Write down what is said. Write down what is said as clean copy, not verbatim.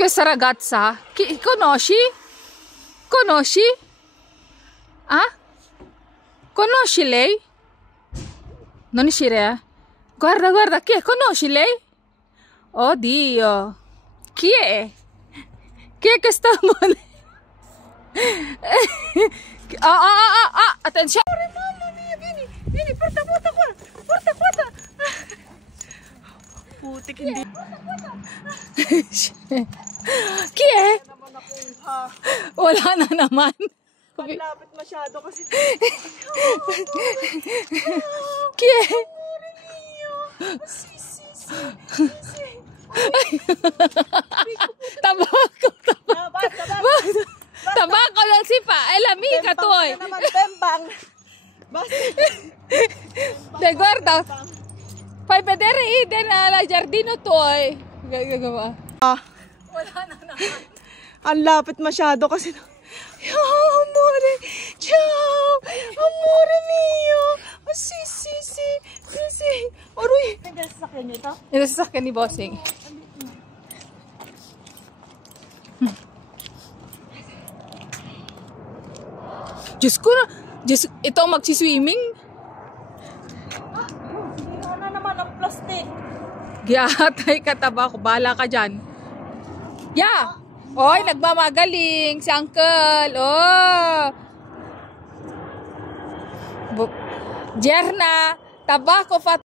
Questa ragazza, conosci? Conosci? Ah? Conosci lei? Non uscire? Guarda, guarda, chi è? Conosci lei? Oddio. Chi è? Chi è che sta morendo? Attenzione. Mamma mia, vieni, vieni, porta qua. Porta. Putik, hindi. Chi è? Wala na naman. Paglapit masyado kasi. Chi è? Amore mio. Sisi. Tabako. Basta. Tabako lang si pa. È l'amica tua. Tembang. Basta. Dai, guarda. Fai vedere la giardino tuo. Gagawa. Wala na naman. Ang lapit masyado kasi. Amore. Ciao. Amore mio. Sisi. Aroy. Nagasakyan niyo ito? Ito sa sasakyan ni Bossing. Diyos ko na. Ito ang magsiswimming. Sira na naman ang plastic. Giatay ka taba ko. Bahala ka dyan. Yeah. Oy, nagmamagaling si Uncle. Oh. Jerna. Tabako